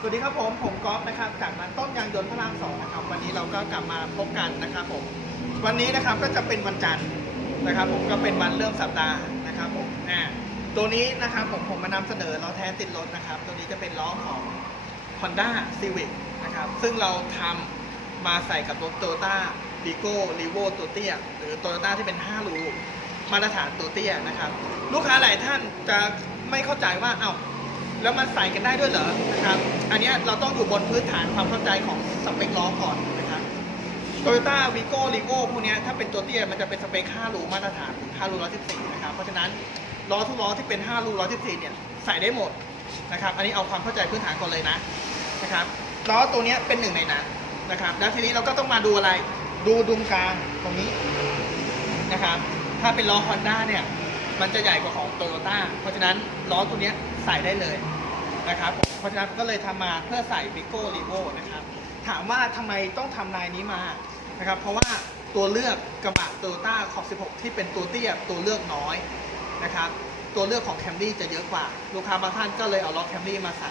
สวัสดีครับผมผมก๊อฟนะครับจากร้านต้นยางยนต์พระรามสองนะครับ วันนี้เราก็กลับมาพบกันนะครับผมวันนี้นะครับก็จะเป็นวันจันทร์นะครับ ผมก็เป็นวันเริ่มสัปดาห์นะครับผมอ่าตัวนี้นะครับผมผมมานำเสนอล้อแท้ติดรถนะครับ ตัวนี้จะเป็นล้อของ Honda Civic นะครับ ซึ่งเราทำมาใส่กับรถ Toyota v i g o r e v o ตัวเตี้ยหรือ Toyota ที่เป็น 5 รูมาตรฐานตัวเตี้ยนะครับ ลูกค้าหลายท่านจะไม่เข้าใจว่าเอ้า แล้วมันใส่กันได้ด้วยเหรอนะครับ อันนี้เราต้องอยู่บนพื้นฐานความเข้าใจของสเปคล้อก่อนนะครับโตโยต้าวีโก้ลีโก้พวกนี้ถ้าเป็นตัวเตี้ยมันจะเป็นสเปค5รูมาตรฐาน5รู114นะครับ เพราะฉะนั้นล้อทุกล้อที่เป็น5รู114เนี่ยใส่ได้หมดนะครับ อันนี้เอาความเข้าใจพื้นฐานก่อนเลยนะนะครับล้อตัวนี้เป็นหนึ่งในนั้นนะครับ แล้วทีนี้เราก็ต้องมาดูอะไร ดูดุมกลางตรงนี้นะครับ ถ้าเป็นล้อ Honda เนี่ย มันจะใหญ่กว่าของโตโยต้า เพราะฉะนั้นล้อตัวเนี้ย ใส่ได้เลยนะครับผมเพราะฉะนั้นก็เลยทำมาเพื่อใส่บิโก้รีโวนะครับ ถามว่าทำไมต้องทำลายนี้มานะครับ เพราะว่าตัวเลือกกระบะโตโยต้าขอบ 16 ที่เป็นตัวเตี้ยตัวเลือกน้อยนะครับตัวเลือกของแคมรี่จะเยอะกว่า ลูกค้าบางท่านก็เลยเอาล้อกแคมรี่มาใส่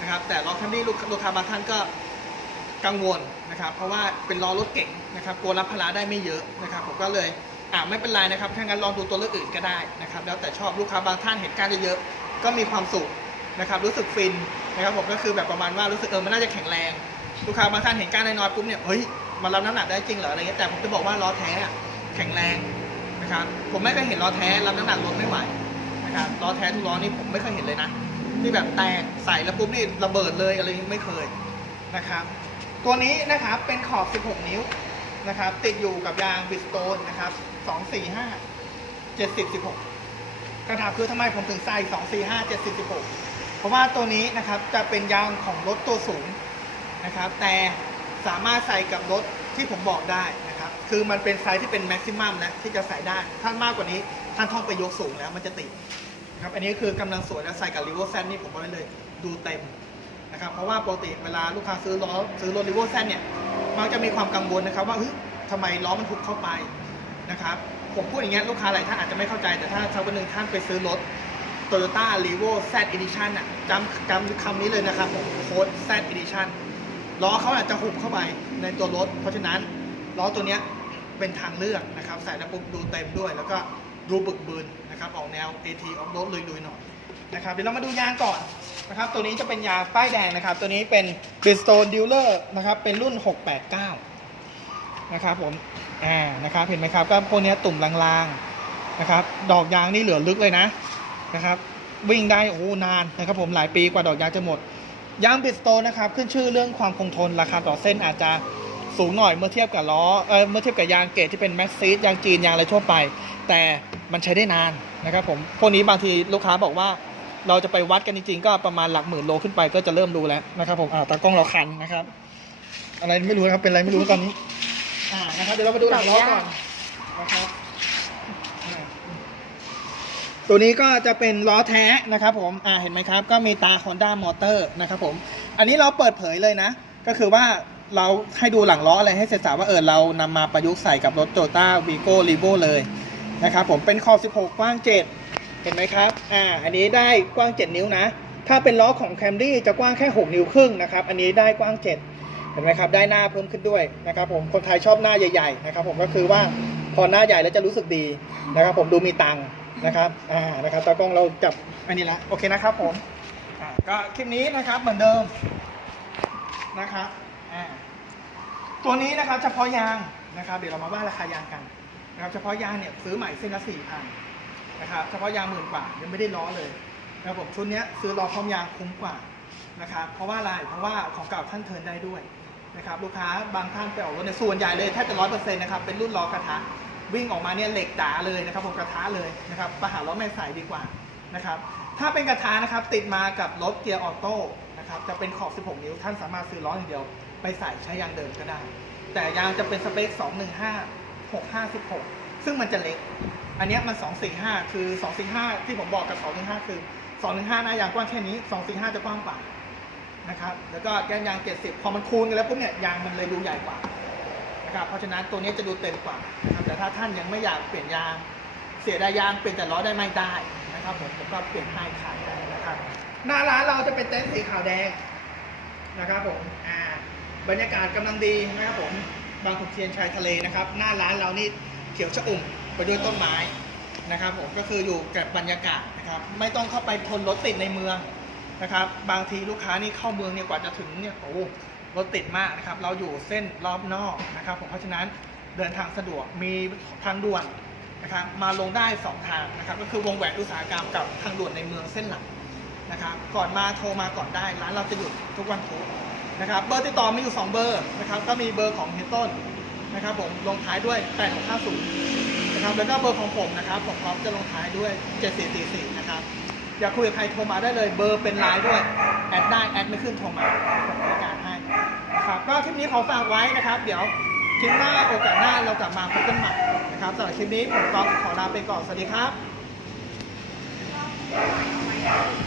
นะครับ แต่ล้อกแคมรี่ลูกค้าบางท่านก็กังวลนะครับ เพราะว่าเป็นล้อรถเก่งนะครับกลัวรับภาระได้ไม่เยอะนะครับ ผมก็เลยอ่าไม่เป็นไรนะครับถ้างั้นลองดูตัวเลือกอื่นก็ได้นะครับ แล้วแต่ชอบลูกค้าบางท่านเห็นการเยอะ ก็มีความสุขนะครับรู้สึกฟินนะครับผมก็คือแบบประมาณว่ารู้สึกเออมันน่าจะแข็งแรงลูกค้าบางท่านเห็นก้ารน้อยปุ๊บเนี่ยเฮ้ยมันรับน้ำหนักได้จริงเหรออะไรเงี้ยแต่ผมจะบอกว่าล้อแท้แข็งแรงนะครับผมไม่เคยเห็นล้อแท้รับน้ำหนักรถไม่ไหวนะครับล้อแท้ทุกล้อนี่ผมไม่เคยเห็นเลยนะที่แบบแตกใส่แล้วปุ๊บนี่ระเบิดเลยอะไรนี้ไม่เคยนะครับตัวนี้นะครับเป็นขอบ 16 นิ้วนะครับติดอยู่กับยางบิสโตนนะครับ 2 4 5 70 16 คำถามคือทำไมผมถึงใส่2 4 5 70 16 เพราะว่าตัวนี้นะครับจะเป็นยางของรถตัวสูงนะครับ แต่สามารถใส่กับรถที่ผมบอกได้นะครับ คือมันเป็นไซส์ที่เป็นแม็กซิมัมแล้วที่จะใส่ได้ ถ้ามากกว่านี้ท่านต้องไปยกสูงแล้วมันจะติดนะครับอันนี้คือกำลังสวยแล้วใส่กับรีโวแซนนี่ผมบอกได้เลยดูเต็มนะครับ เพราะว่าปกติเวลาลูกค้าซื้อล้อซื้อรถรีโวแซนเนี่ยมักจะมีความกังวลนะครับ ว่าเฮ้ยทำไมล้อมันหุบเข้าไปนะครับ ผมพูดอย่างเงี้ยลูกค้าหลายท่านอาจจะไม่เข้าใจแต่ถ้าชาววันหนึ่งท่านไปซื้อรถ Toyota r e v o Z Edition อะจำจำคำนี้เลยนะครับผมโค้ด Z Edition ล้อเขาอาจจะหุบเข้าไปในตัวรถ เพราะฉะนั้นล้อตัวเนี้ยเป็นทางเลือกนะครับ ใส่แล้วปุ๊บดูเต็มด้วย แล้วก็ดูบึกบึนนะครับ ออกแนว AT ออกรถลุยๆหน่อยนะครับเดี๋ยวเรามาดูยางก่อนนะครับ ตัวนี้จะเป็นยางป้ายแดงนะครับ ตัวนี้เป็น Bridgestone Dealer นะครับ เป็นรุ่น 689 นะครับผมอ่านะครับเห็นไหมครับก็พวกนี้ตุ่มลางๆนะครับ ดอกยางนี่เหลือลึกเลยนะนะครับ วิ่งได้โอ้นานนะครับ ผมหลายปีกว่าดอกยางจะหมดยาง Bridgestone นะครับ ขึ้นชื่อเรื่องความคงทนราคาต่อเส้นอาจจะสูงหน่อยเมื่อเทียบกับล้อเออเมื่อเทียบกับยางเกรดที่เป็นแม็กซีดยางจีนยางอะไรทั่วไป แต่มันใช้ได้นานนะครับผมพวกนี้บางทีลูกค้าบอกว่าเราจะไปวัดกันจริงๆก็ประมาณหลักหมื่นโลขึ้นไปก็จะเริ่มรู้แล้วนะครับผมอ่าตากล้องเราคันนะครับ อะไรไม่รู้นะครับเป็นอะไรไม่รู้ตอนนี้ อ่านะครับเดี๋ยวเรามาดูหลังล้อก่อนนะครับอ่าตัวนี้ก็จะเป็นล้อแท้นะครับผมอ่าเห็นไหมครับ ก็มีตา Honda Motor นะครับผม อันนี้เราเปิดเผยเลยนะ ก็คือว่าเราให้ดูหลังล้ออะไรให้เสร็จสรรพว่าเออเรานำมาประยุกต์ใส่กับรถ Toyota Vigo r e v o เลยนะครับผมเป็นขอบ16 กว้าง 7 เห็นไหมครับอ่าอันนี้ได้กว้าง 7 นิ้วนะ ถ้าเป็นล้อของ Camry จะกว้างแค่ 6 นิ้วครึ่งนะครับ อันนี้ได้กว้าง 7 เห็นไหมครับได้หน้าเพิ่มขึ้นด้วยนะครับผมคนไทยชอบหน้าใหญ่ๆนะครับผมก็คือว่าพอหน้าใหญ่แล้วจะรู้สึกดีนะครับผมดูมีตังค์นะครับอ่านะครับตากล้องเราจับอันนี้ละโอเคนะครับผมอ่าก็คลิปนี้นะครับเหมือนเดิมนะครับอ่าตัวนี้นะครับเฉพาะยางนะครับ เดี๋ยวเรามาว่าราคายางกันนะครับเฉพาะยางเนี่ยซื้อใหม่เส้นละสี่พันนะครับเฉพาะยางหมื่นกว่ายังไม่ได้ล้อเลยนะครับผมชุดนี้ซื้อล้อพร้อมยางคุ้มกว่า นะครับเพราะว่าอะไรเพราะว่าของเก่าท่านเทินได้ด้วยนะครับลูกค้าบางท่านไปออกรถในส่วนใหญ่เลยแทบจะร้อยเปอร์เซ็นต์นะครับเป็นรุ่นล้อกระทะวิ่งออกมาเนี่ยเหล็กจ๋าเลยนะครับผมกระทะเลยนะครับประหารล้อแม่ใส่ดีกว่านะครับถ้าเป็นกระทะนะครับติดมากับรถเกียร์ออโต้นะครับจะเป็นขอบ 16 นิ้วท่านสามารถซื้อล้ออย่างเดียว ไปใส่ใช้ยางเดิมก็ได้ แต่ยางจะเป็นสเปค 215 656 ซึ่งมันจะเล็ก อันนี้มัน 245 คือ 245 ที่ผมบอกกับ 215 คือ 215 หน้ายางกว้างแค่นี้ 245 จะกว้างกว่า นะครับแล้วก็แก้มยาง 70 พอมันคูณกันแล้วปุ๊บเนี่ยยางมันเลยดูใหญ่กว่านะครับเพราะฉะนั้นตัวนี้จะดูเต็มกว่านะครับแต่ถ้าท่านยังไม่อยากเปลี่ยนยาง เสียดายยางเปลี่ยนแต่ล้อได้ไม่ได้นะครับผมผมก็เปลี่ยนให้ขายได้นะครับหน้าร้านเราจะเป็นเต็นท์สีขาวแดงนะครับผมอ่าบรรยากาศกำลังดีนะครับผมบางขุนเทียนชายทะเลนะครับ หน้าร้านเรานี่เขียวชะอุ่มไปด้วยต้นไม้นะครับผมก็คืออยู่กับบรรยากาศนะครับไม่ต้องเข้าไปทนรถติดในเมือง นะครับบางทีลูกค้านี่เข้าเมืองเนี่ยกว่าจะถึงเนี่ยโอ้รถติดมากนะครับ เราอยู่เส้นรอบนอกนะครับผมเพราะฉะนั้นเดินทางสะดวกมีทางด่วนนะครับมาลงได้สองทางนะครับก็คือวงแหวนอุตสาหกรรมกับทางด่วนในเมืองเส้นหลักนะครับก่อนมาโทรมาก่อนได้ร้านเราจะหยุดทุกวันพุธนะครับเบอร์ติดต่อมีอยู่ 2 เบอร์นะครับก็มีเบอร์ของเฮยต้นนะครับผมลงท้ายด้วย8650นะครับแล้วก็เบอร์ของผมนะครับผมพร้อมจะลงท้ายด้วย 7444นะครับ อยากคุยกับใครโทรมาได้เลยเบอร์เป็นไลน์ด้วย แอดได้แอดไม่ขึ้นโทรมาผมบริการให้นะครับก็คลิปนี้ขอฝากไว้นะครับ เดี๋ยวคลิปหน้าโอกาสหน้าเรากลับมาพบกันใหม่นะครับสำหรับคลิปนี้ผมก็ขอลาไปก่อนสวัสดีครับ